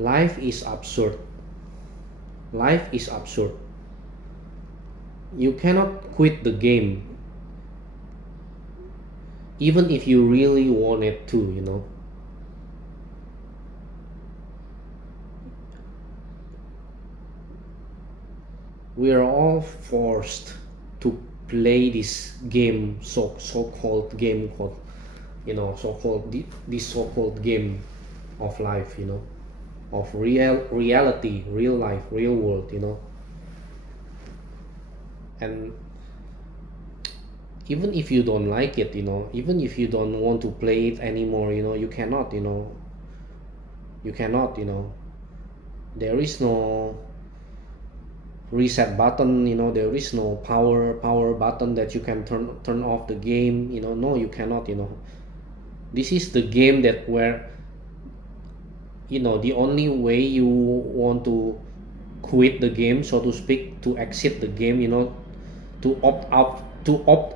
Life is absurd. Life is absurd. You cannot quit the game even if you really wanted to. We are all forced to play this game, so-called game called, so-called this so-called game of life, of reality, real life, real world, and even if you don't like it, even if you don't want to play it anymore, you cannot, there is no reset button, there is no power button that you can turn off the game, no, you cannot. This is the game that where, the only way you want to quit the game, so to speak, to exit the game, to opt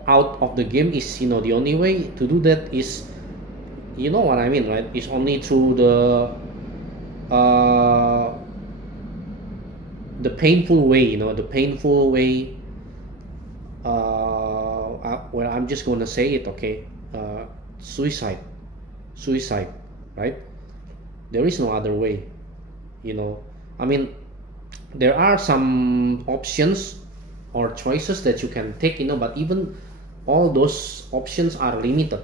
out of the game is, the only way to do that is, you know what I mean, right? It's only through uh the painful way, well, I'm just gonna say it, okay? Suicide. Suicide, right? There is no other way, I mean, there are some options or choices that you can take, but even all those options are limited,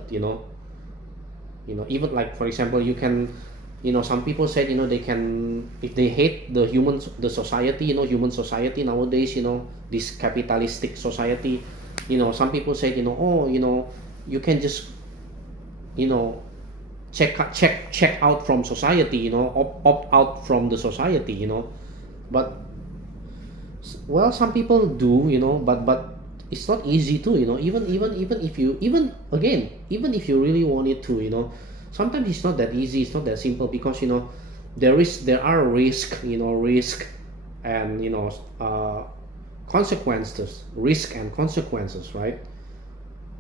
even, like, for example, you can, some people said, they can, if they hate the society, human society nowadays, this capitalistic society, some people said, oh, you can just, you know check out from society, opt out from the society, but, well, some people do, but it's not easy to, even if you, even again, even if you really want it to, sometimes it's not that easy, it's not that simple, because, there are risk and, consequences, risk and consequences, right?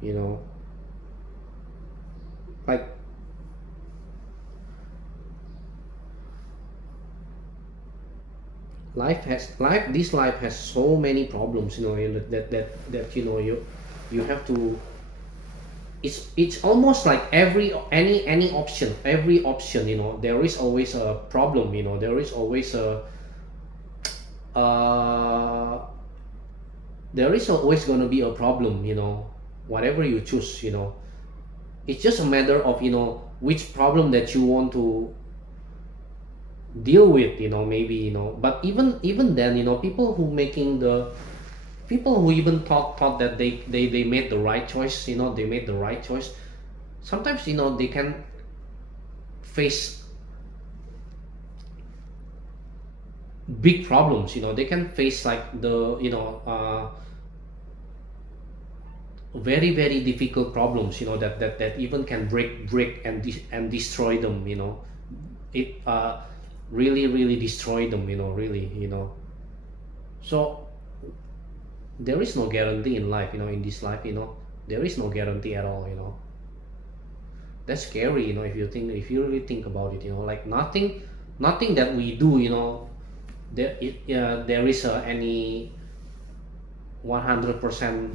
you know like, this life has so many problems, that, you have to, it's almost like any option, every option, there is always a problem, there is always a, uh there is always going to be a problem, whatever you choose, it's just a matter of, which problem that you want to deal with, maybe, but even then, people who even thought that they made the right choice, they made the right choice, sometimes, they can face big problems, they can face, like, the, very very difficult problems, that even can break and destroy them, it really really destroy them, really, so there is no guarantee in life, in this life, there is no guarantee at all, that's scary, if you really think about it, like, nothing that we do, there is any 100%,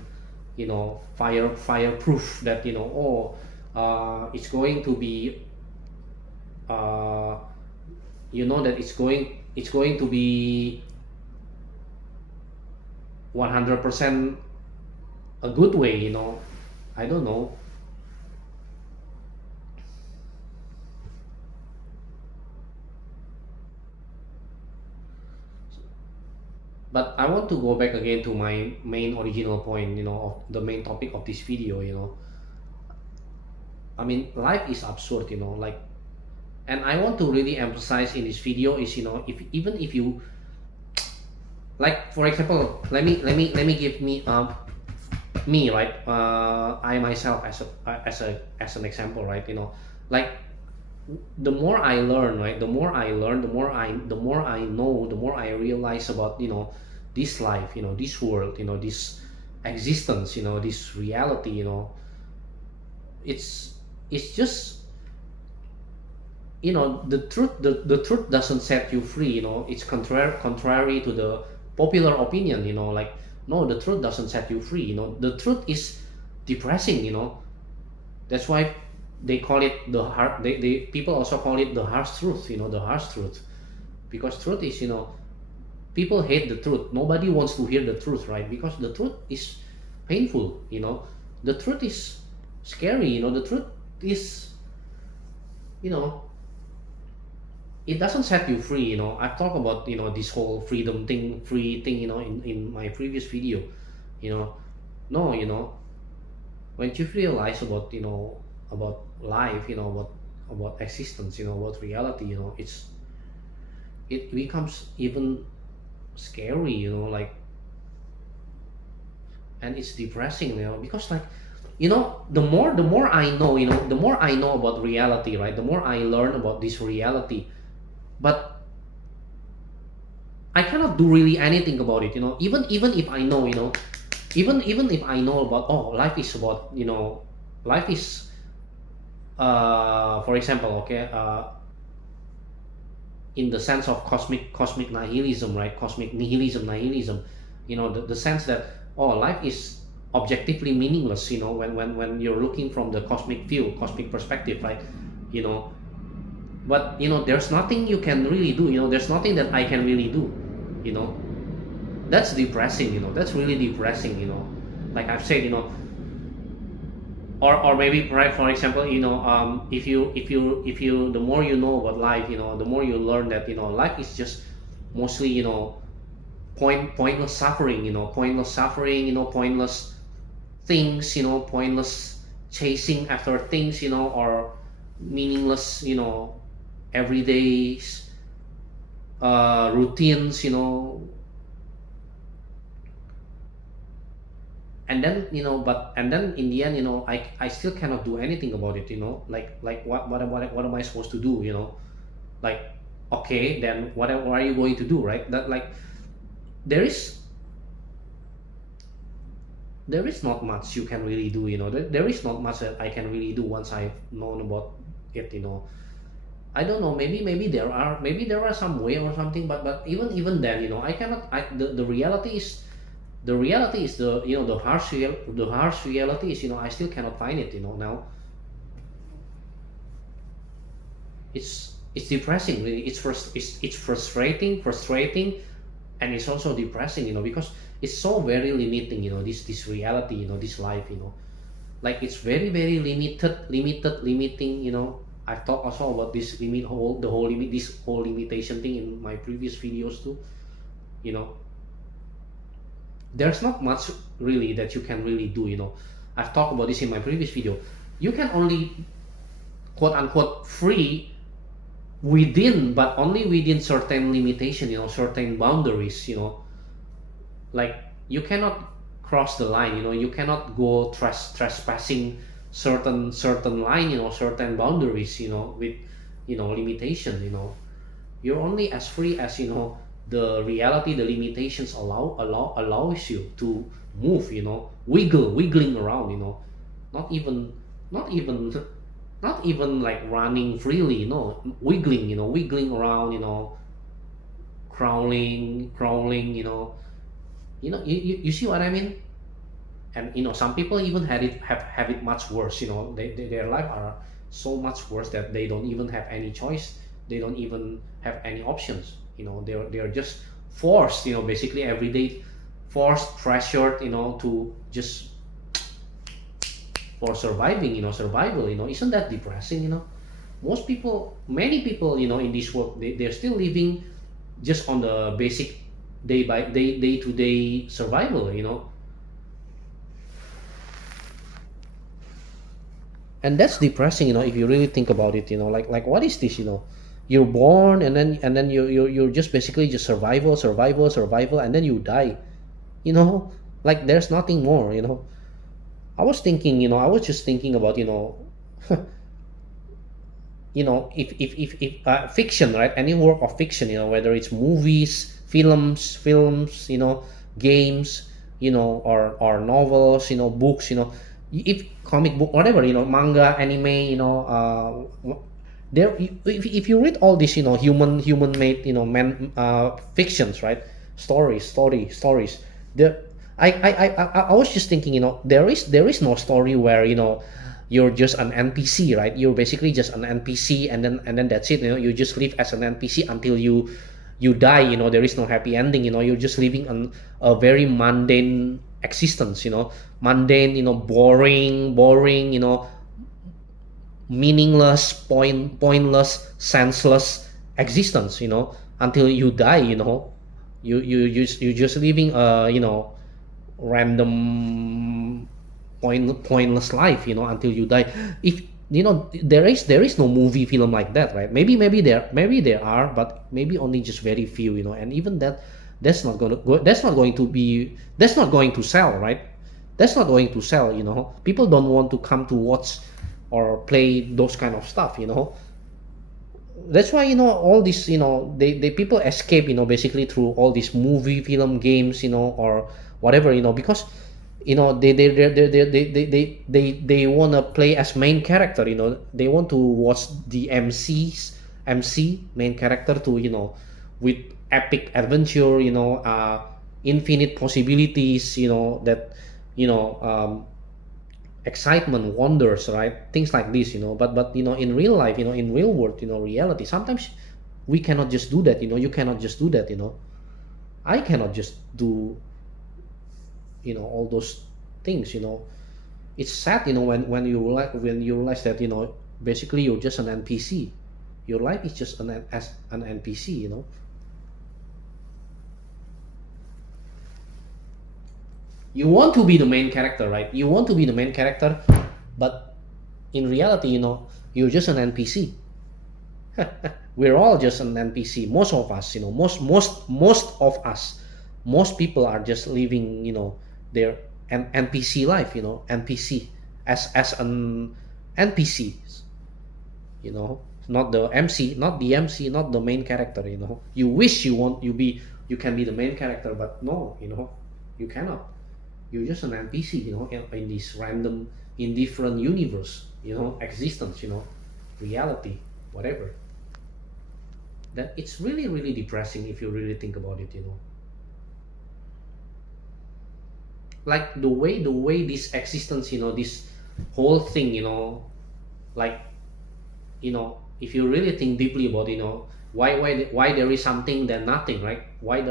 fireproof, that, it's going to be, uh that it's going to be 100% a good way, I don't know. But I want to go back again to my main original point, of the main topic of this video, I mean, life is absurd, like, and I want to really emphasize in this video is, if even if you, like, for example, let me give me, right, I myself as an example, right, like, the more I learn, right, the more I know, the more I realize about, this life, this world, this existence, this reality, it's just, the truth doesn't set you free, it's contrary to the popular opinion, like, no, the truth doesn't set you free, the truth is depressing, that's why they call it the hard they people also call it the harsh truth, the harsh truth, because truth is, people hate the truth, nobody wants to hear the truth, right? Because the truth is painful, the truth is scary, the truth is, you know it doesn't set you free, I've talked about, this whole freedom thing, free thing, in my previous video, you know no, when you realize about, about life, about existence, about reality, it becomes even scary, like, and it's depressing, because, like, the more I know, the more I know about reality, right? The more I learn about this reality, but I cannot do really anything about it, even if I know, even if I know about, oh, life is about, life is, for example, okay, in the sense of cosmic nihilism, right? Cosmic nihilism, the sense that, oh, life is objectively meaningless, when you're looking from the cosmic view, cosmic perspective, right? you know but, there's nothing you can really do, there's nothing that I can really do, you know that's depressing, that's really depressing, like I've said, or maybe, right, for example, if you the more you know about life, the more you learn that, life is just mostly, pointless suffering, pointless things, pointless chasing after things, or meaningless, everyday routines, and then, and then in the end, I still cannot do anything about it, like what am I supposed to do, like, okay, then what are you going to do, right? That, like, there is not much you can really do, there is not much that I can really do once I've known about it, I don't know, maybe there are some way or something, but even then, I cannot, the reality is, the harsh reality is, I still cannot find it, now. It's depressing, really. It's frustrating, and it's also depressing, because it's so very limiting, this reality, this life, like, it's very, very limiting. I've talked also about this this whole limitation thing in my previous videos too. There's not much really that you can really do. I've talked about this in my previous video. You can only, quote unquote, free within, but only within certain limitation, certain boundaries, like, you cannot cross the line, you cannot go trespassing certain line, certain boundaries, with, limitation, you're only as free as, the reality, the limitations allows you to move, wiggling around, not even not even not even like running freely, wiggling around, crawling, you see what I mean? And, some people even have it much worse, their life are so much worse that they don't even have any choice, they don't even have any options, they're just forced, basically every day, forced, pressured, to just, for surviving, survival, isn't that depressing? Many people, in this world, they're still living just on the basic day to day survival, and that's depressing, if you really think about it, like what is this, you're born, and then you're just basically just survival, and then you die, like, there's nothing more, I was thinking, I was just thinking about, if fiction, right, any work of fiction, whether it's movies, films, games, or novels, books, if comic book, whatever, manga, anime, if you read all these, human made, man, fictions, right? Stories. There, I was just thinking, there is no story where, you're just an NPC, right? You're basically just an NPC, and then that's it. You just live as an NPC until you die. There is no happy ending. You're just living a very mundane existence. Mundane, boring, meaningless, pointless, senseless existence. Until you die. You just living a, random, pointless life. Until you die. If there is no movie film like that, right? Maybe there are, but maybe only just very few. And even that's not going to sell, right? That's not going to sell. People don't want to come to watch or play those kind of stuff. That's why, all this, they people escape, basically through all these movie, film, games, or whatever. Because they want to play as main character. They want to watch the MC main character to, with epic adventure, infinite possibilities, that, excitement, wonders, right? Things like this. But in real life, in real world, reality, sometimes we cannot just do that. You cannot just do that. I cannot just do, all those things. It's sad, when you realize that, basically you're just an NPC. Your life is just as an NPC. You want to be the main character, right? You want to be the main character, but in reality, you're just an NPC. We're all just an NPC. Most of us, most of us, most people are just living, their NPC life. NPC as an NPC. Not the MC, not the main character. You wish you can be the main character, but no, you cannot. You're just an NPC, in this random, indifferent universe, existence, reality, whatever. That it's really, really depressing if you really think about it. Like the way this existence, this whole thing, like, if you really think deeply about, why there is something than nothing, right? Why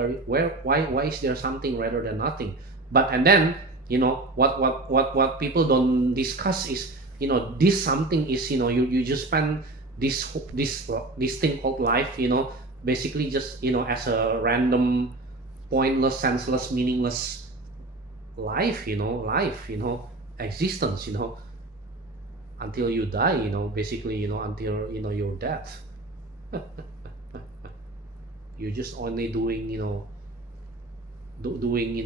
is there something rather than nothing? But and then, what people don't discuss is, this something is, you just spend this thing called life, basically just, as a random, pointless, senseless, meaningless life, existence, until you die, basically, until, your death. You're just only doing, doing,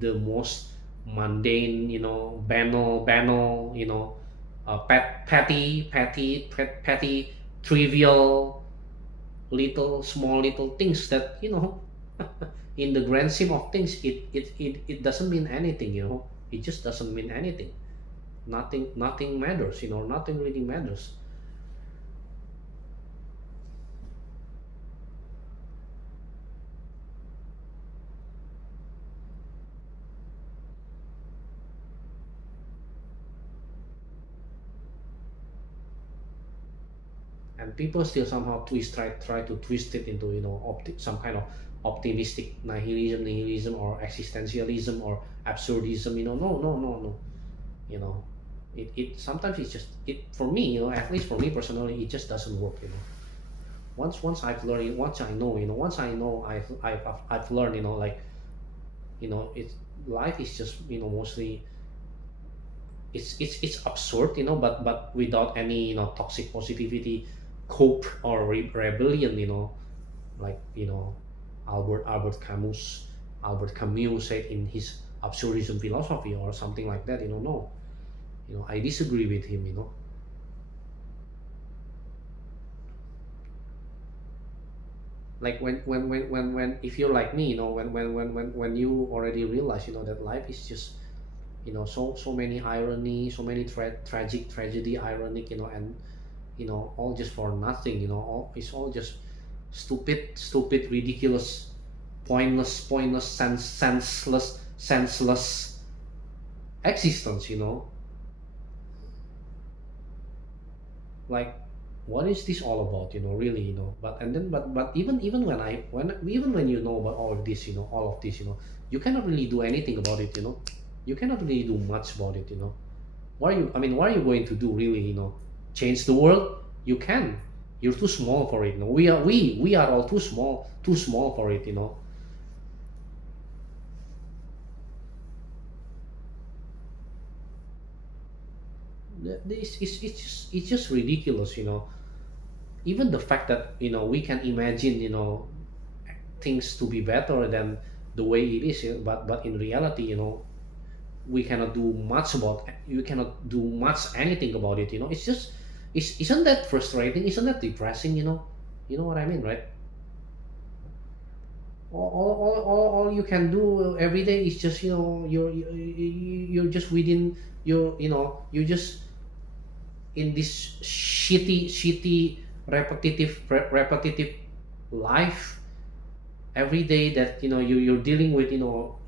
the most mundane, banal, petty, trivial, small little things that, in the grand scheme of things, it doesn't mean anything. It just doesn't mean anything. Nothing matters. Nothing really matters. And people still somehow try to twist it into, some kind of optimistic nihilism, or existentialism, or absurdism. No. you know it sometimes it's just it for me, at least for me personally, it just doesn't work. Once I've learned it, once I know I've learned, like, it's life is just, mostly it's absurd, but without any, toxic positivity, hope, or rebellion, like, Albert Camus said in his absurdism philosophy, or something like that. No, I disagree with him. Like, when if you're like me, when you already realize, that life is just, so many irony, so many tragic tragedy, ironic, and all just for nothing, it's all just stupid, ridiculous, pointless, senseless existence, like what is this all about, really, but and then but even when you know about all of this, all of this, you cannot really do anything about it, you cannot really do much about it, what are you going to do, really, change the world? You can. You're too small for it, we are all too small for it, it's just ridiculous, even the fact that we can imagine things to be better than the way it is, but in reality, we cannot do much about you cannot do much anything about it, it's just isn't that frustrating, isn't that depressing, you know what I mean, right? All you can do every day is just, you're just within you're just in this shitty repetitive life every day, that you're dealing with,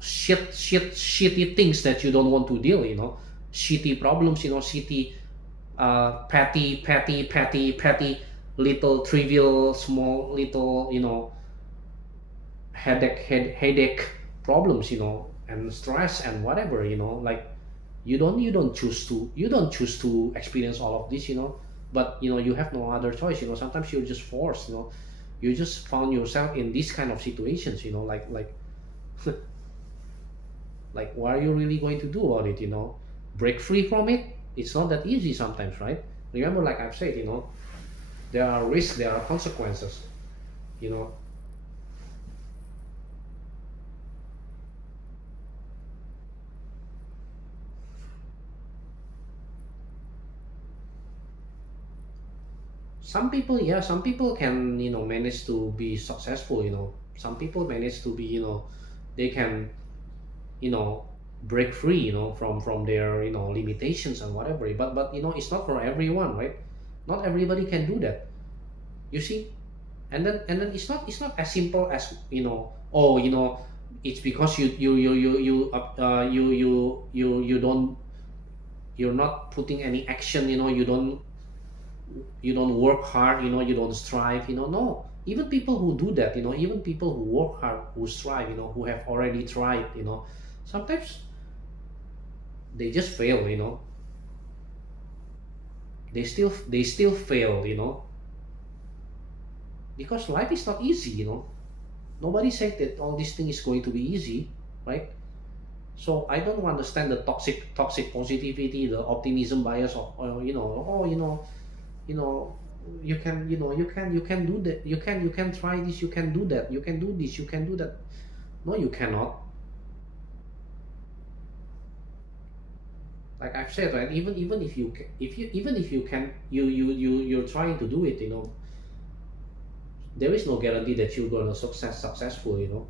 shitty things that you don't want to deal, shitty problems, shitty, petty little trivial small little, headache problems, and stress and whatever, like you don't choose to experience all of this, but you have no other choice, sometimes you're just forced, you just found yourself in these kind of situations, like like what are you really going to do about it, break free from it? It's not that easy sometimes, right? Remember, like I've said, there are risks, there are consequences, you know some people can, manage to be successful, some people manage to be, they can, you know break free, from their, limitations and whatever, but it's not for everyone, right? Not everybody can do that, you see. And then it's not as simple as, oh, it's because you don't, you're not putting any action, you don't work hard, you don't strive, no. Even people who do that, even people who work hard, who strive, who have already tried, sometimes they just fail, they still fail, because life is not easy, nobody said that all this thing is going to be easy, right? So I don't understand the toxic positivity, the optimism bias of, oh, you know you can do that, you can try this, you can do that, you can do this, you can do that. No, you cannot. Like I've said, right, even if you even if you can, you're trying to do it, there is no guarantee that you're gonna successful, you know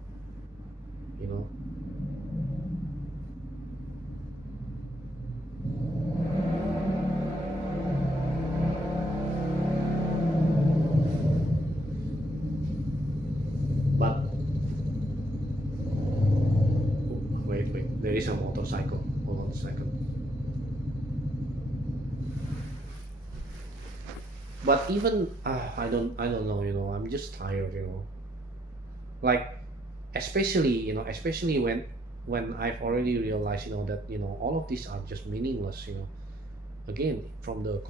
but wait, there is a motorcycle, hold on a second. But even, I don't know, I'm just tired, like, especially when I've already realized, that, all of these are just meaningless, again, from the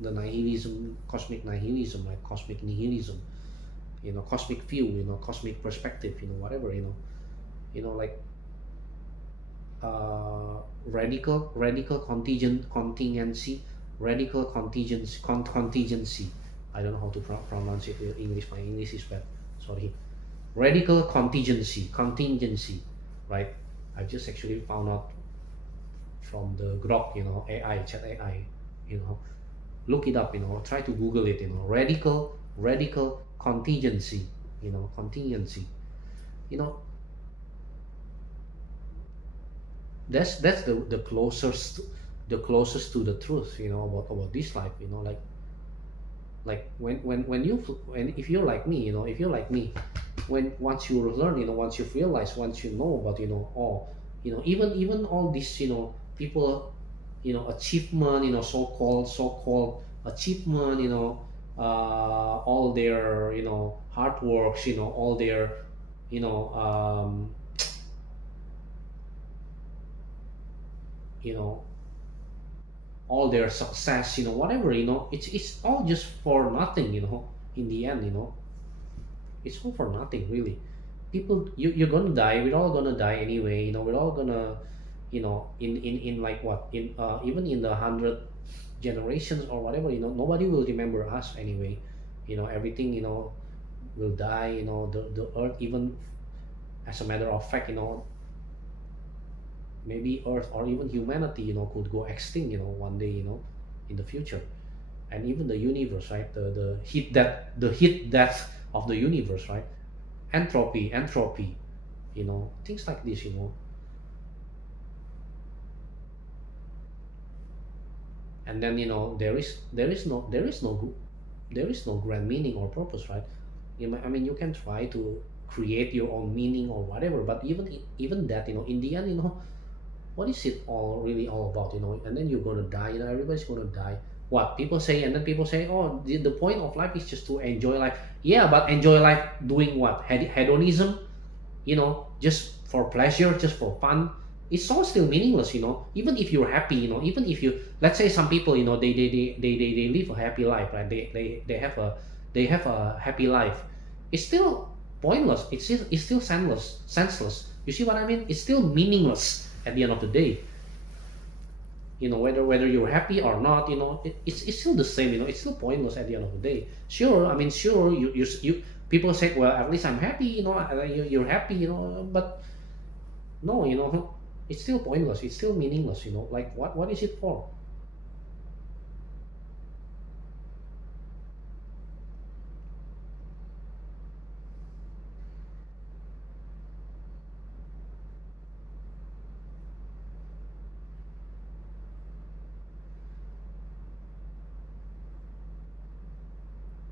nihilism, cosmic nihilism, like cosmic nihilism, cosmic view, cosmic perspective, whatever, like, radical contingency. I don't know how to pronounce it in English. My English is bad, sorry. Radical contingency, right? I've just actually found out from the Grok, AI, chat AI, look it up, try to Google it, radical contingency, contingency, you know that's the closest to the truth, about this life, like, Like when if you're like me, if you're like me, when once you learn, once you realize, once you know about, all, even all this, people, achievement, so-called achievement, all their, hard works, all their, you know you know all their success, whatever, it's all just for nothing, in the end, it's all for nothing, really. People, you're gonna die, we're all gonna die anyway, we're all gonna, in like what, in even in the 100 generations or whatever, nobody will remember us anyway. Everything, will die, the earth, even, as a matter of fact, maybe earth or even humanity, could go extinct, one day, in the future. And even the universe, right, the heat death of the universe, right, entropy, things like this, and then, there is no grand meaning or purpose, right? I mean, you can try to create your own meaning or whatever, but even that, in the end, what is it all really all about, and then you're gonna die, everybody's gonna die. What people say, and then people say, oh, the point of life is just to enjoy life. Yeah, but enjoy life doing what? Hedonism, just for pleasure, just for fun. It's all still meaningless, even if you're happy, even if you, let's say some people, they live a happy life, right? They have a happy life. It's still pointless. It's still senseless. You see what I mean? It's still meaningless at the end of the day. Whether you're happy or not, it's still the same. It's still pointless at the end of the day. Sure, I mean, sure, you people say, well, at least I'm happy, you're happy, but no, it's still pointless. It's still meaningless. Like, what is it for?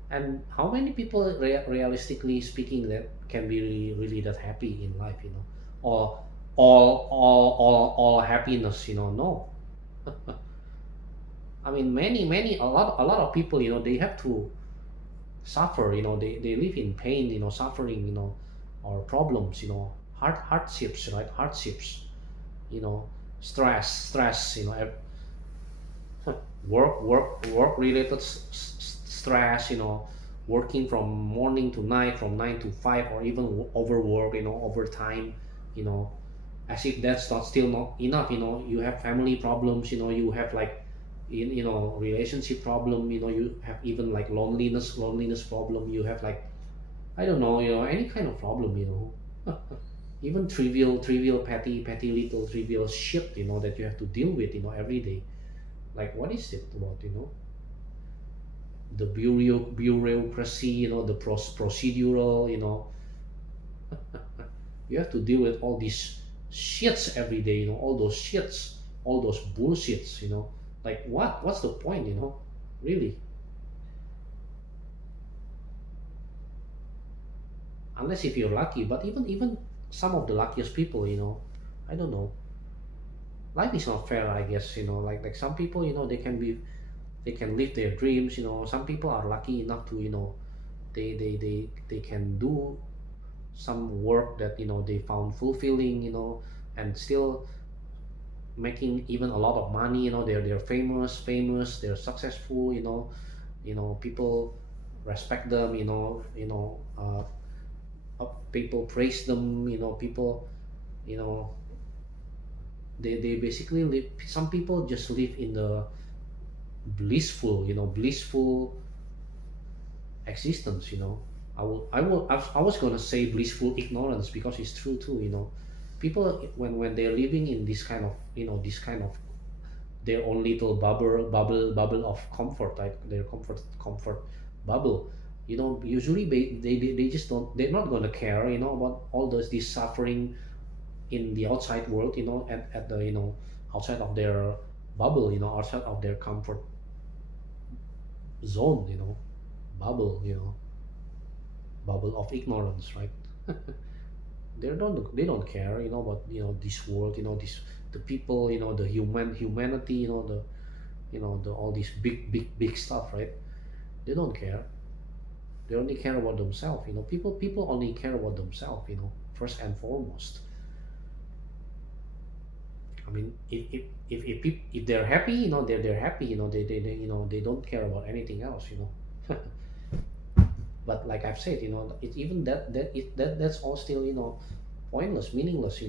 And how many people, realistically speaking, that can be really, really that happy in life, or all happiness, no. I mean, a lot of people, they have to suffer, they live in pain, suffering, or problems, hardships, right? Hardships, you know stress, work related stress, working from morning to night, from 9 to 5, or even overwork, overtime, you know as if that's not still not enough. You have family problems, you have like, relationship problem, you have even like loneliness problem, you have like, I don't know, any kind of problem, even trivial, petty little trivial shit, that you have to deal with, every day. Like, what is it about, the bureaucracy, the procedural, you have to deal with all these shits every day, all those shits, all those bullshits, like, what's the point, really? Unless if you're lucky, but even some of the luckiest people, I don't know, life is not fair, I guess, like some people, they can live their dreams, some people are lucky enough to, they can do some work that, they found fulfilling, and still making even a lot of money, they're famous, they're successful, people respect them, people praise them, people, you know they basically live, some people just live in the blissful existence. I was gonna say blissful ignorance, because it's true too. People, when they're living in this kind of, their own little bubble of comfort, like their comfort bubble, usually they just don't, they're not gonna care, about all this suffering in the outside world, at the, outside of their bubble, outside of their comfort zone. bubble, bubble of ignorance, right? They don't care, about this world, this the people, the humanity, the all these big stuff, right? They don't care. They only care about themselves. People only care about themselves. First and foremost. I mean, if they're happy, they're happy. They don't care about anything else. But like I've said, even that's all still pointless, meaningless.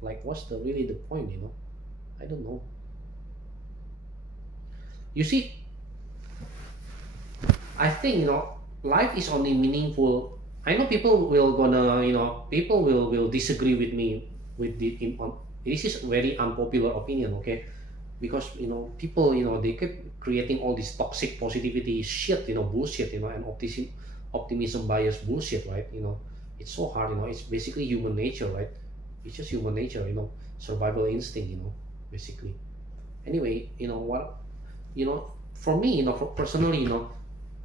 Like what's the really the point? I don't know. You see, I think life is only meaningful. I know people will disagree with me with this is very unpopular opinion, okay? Because people they keep creating all this toxic positivity shit, bullshit, and optimism bias bullshit, right? It's so hard, it's basically human nature, right? It's just human nature, survival instinct, basically. Anyway, for me, personally,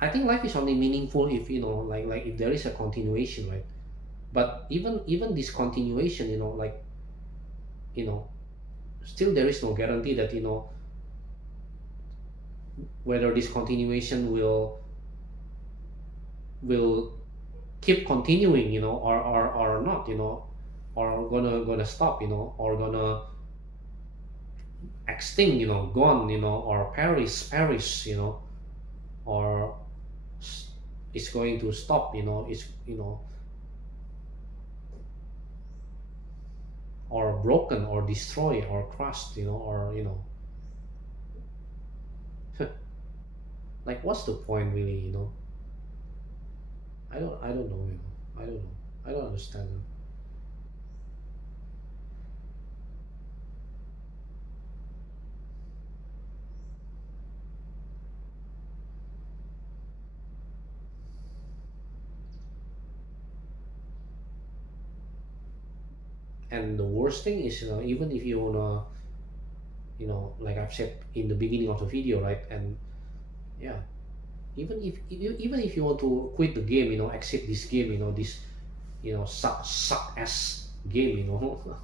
I think life is only meaningful if like if there is a continuation, right? But even this continuation, like you know still there is no guarantee that whether this continuation will keep continuing, or not, or gonna stop, or gonna extinct, gone, or perish, or it's going to stop, it's or broken or destroyed or crushed, or like what's the point really, I don't know, I don't know, I don't understand. And the worst thing is, even if you wanna, like I've said in the beginning of the video, right? And yeah, even if you want to quit the game, exit this game, this suck ass game,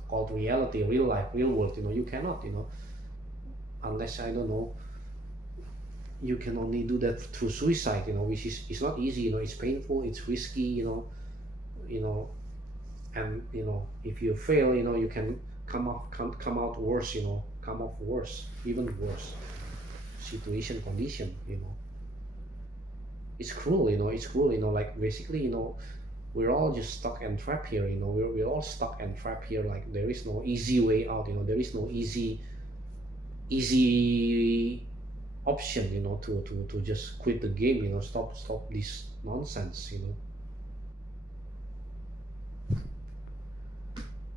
called reality, real life, real world, you cannot, unless, I don't know, you can only do that through suicide, which is it's not easy, it's painful, it's risky, you know and if you fail, you can come out worse, come off worse, even worse situation, condition, it's cruel, it's cruel, like basically, we're all just stuck and trapped here, we're all stuck and trapped here, like there is no easy way out, there is no easy option, to just quit the game, stop this nonsense,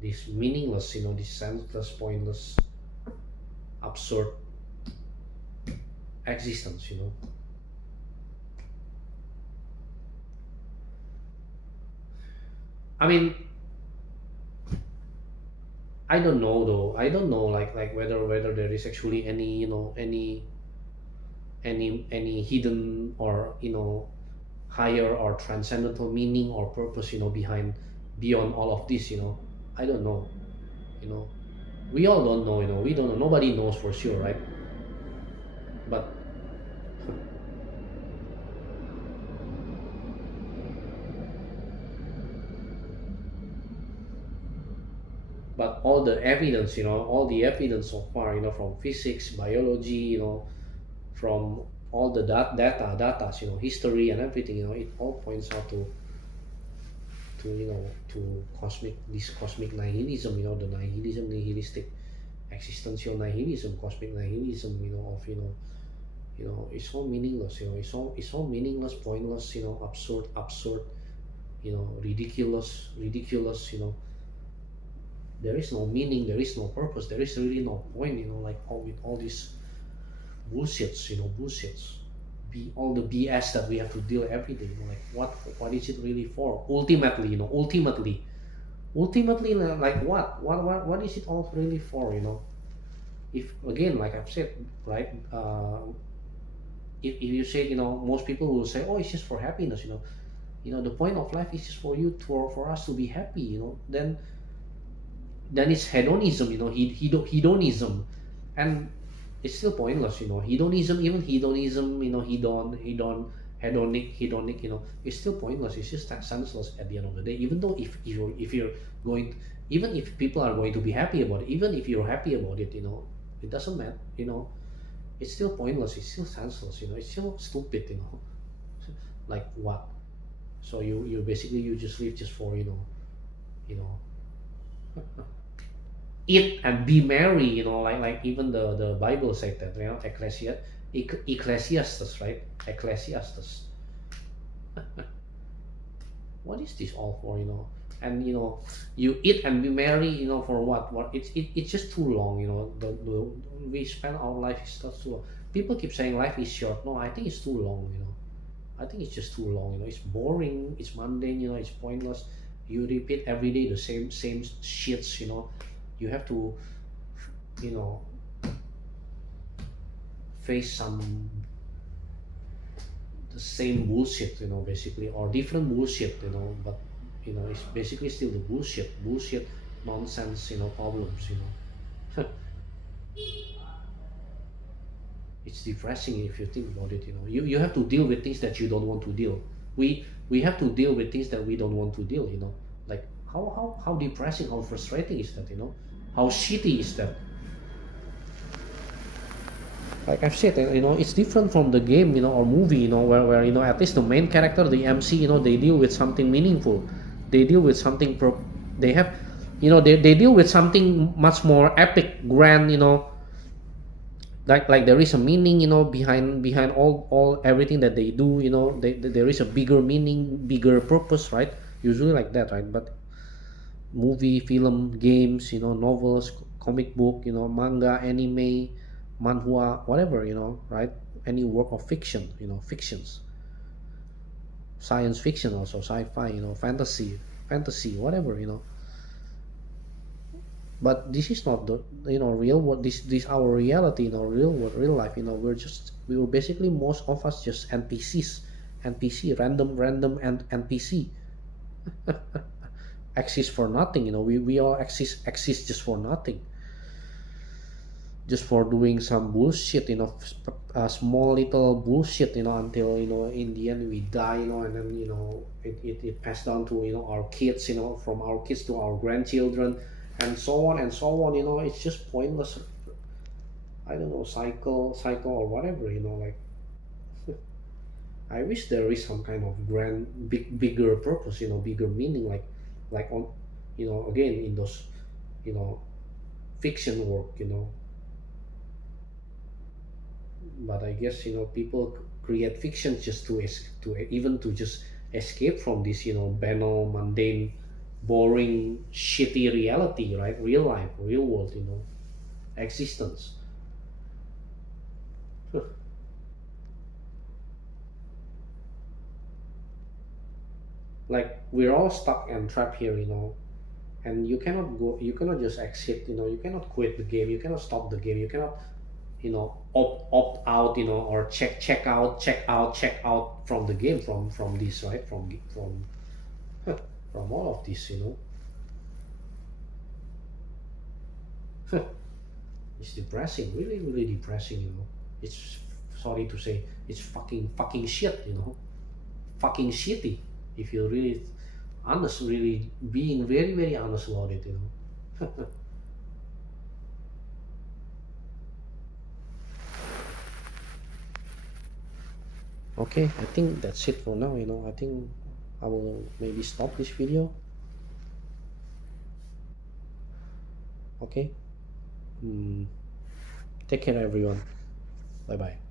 this meaningless, this senseless, pointless, absurd existence, I mean, I don't know though. I don't know, like whether there is actually any, any hidden, or higher or transcendental meaning or purpose, behind, beyond all of this, I don't know, you know we all don't know, we don't know, nobody knows for sure, right? But all the evidence, all the evidence so far, from physics, biology, from all the data, history and everything, it all points out to cosmic nihilism, the nihilistic existential nihilism, cosmic nihilism, of it's all meaningless, it's all meaningless, pointless, absurd, ridiculous, there is no meaning, there is no purpose, there is really no point, like with all these bullshits, bullshits, all the BS that we have to deal every day, like what is it really for? Ultimately, ultimately, like what is it all really for? If again, like I've said, right, if you say, most people will say, oh, it's just for happiness, the point of life is just for you for us to be happy, then it's hedonism, hedonism, and it's still pointless, hedonism, even hedonism, hedonic, it's still pointless. It's just senseless at the end of the day. Even though if you're going, even if people are going to be happy about it, even if you're happy about it, it doesn't matter, it's still pointless. It's still senseless, it's still stupid, like what? So you basically you just live just for, you know eat and be merry, like even the Bible said that, Ecclesiastes, right? Ecclesiastes. What is this all for, and you eat and be merry, for what it's just too long, we spend our life is just too long. People keep saying life is short. No, I think it's too long, I think it's just too long, it's boring, it's mundane, it's pointless. You repeat every day the same shits, you have to, you know face some the same bullshit, basically, or different bullshit, but it's basically still the bullshit nonsense, problems, it's depressing if you think about it, you have to deal with things that you don't want to deal. We have to deal with things that we don't want to deal, like how depressing, how frustrating is that, how shitty is that? Like I've said, it's different from the game, or movie, where at least the main character, the MC, they deal with something meaningful. They deal with something they have, they deal with something much more epic, grand, like there is a meaning, behind all everything that they do, there is a bigger meaning, bigger purpose, right? Usually like that, right? But movie, film, games, novels, comic book, manga, anime, manhwa, whatever, right? Any work of fiction, fictions, science fiction, also sci-fi, fantasy, whatever, but this is not the, real world. This our reality, real world, real life, we were basically, most of us, just npc, random and npc, exist for nothing, we all exist just for nothing, just for doing some bullshit, small little bullshit, until, in the end we die, and then, it passed down to, our kids, from our kids to our grandchildren, and so on and so on, it's just pointless. I don't know, cycle or whatever, like I wish there is some kind of bigger purpose, bigger meaning, like on, again, in those, fiction work, but I guess, people create fiction just to just escape from this, banal, mundane, boring, shitty reality, right? Real life, real world, existence. Like we're all stuck and trapped here, and you cannot just exit, you cannot quit the game, you cannot stop the game, you cannot, opt out, or check out from the game, from this, right? From all of this, it's depressing, really, really depressing, it's, sorry to say, it's fucking shit, fucking shitty, if you're really honest, really being very, very honest about it, Okay, I think that's it for now, I think I will maybe stop this video. Okay. Take care, everyone. Bye bye.